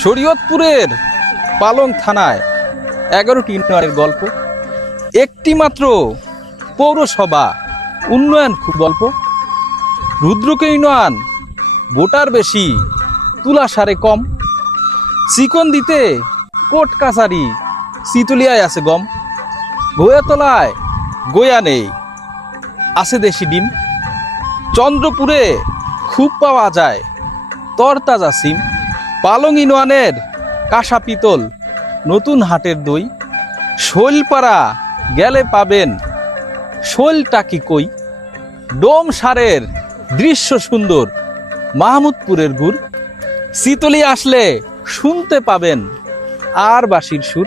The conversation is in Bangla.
শরীয়তপুরের পালং থানায় 11টি ইউনিয়নের গল্প, একটি মাত্র পৌরসভা উন্নয়ন খুব গল্প। রুদ্রকে ইউনিয়ন ভোটার বেশি, তুলাসারে কম। চিকন দিতে কোট কাছারি, চিতুলিয়ায় আছে গম। গোয়াতলায় গোয়া নেই, আছে দেশি ডিম। চন্দ্রপুরে খুব পাওয়া যায় তরতাজা সিম। পালং ইউনিয়নের কাঁসা পিতল, নতুন হাটের দই। শৈলপাড়া গেলে পাবেন শৈলটা কি কই। ডোম সারের দৃশ্য সুন্দর, মাহমুদপুরের গুড়। চিতলি আসলে শুনতে পাবেন আর বাঁশির সুর।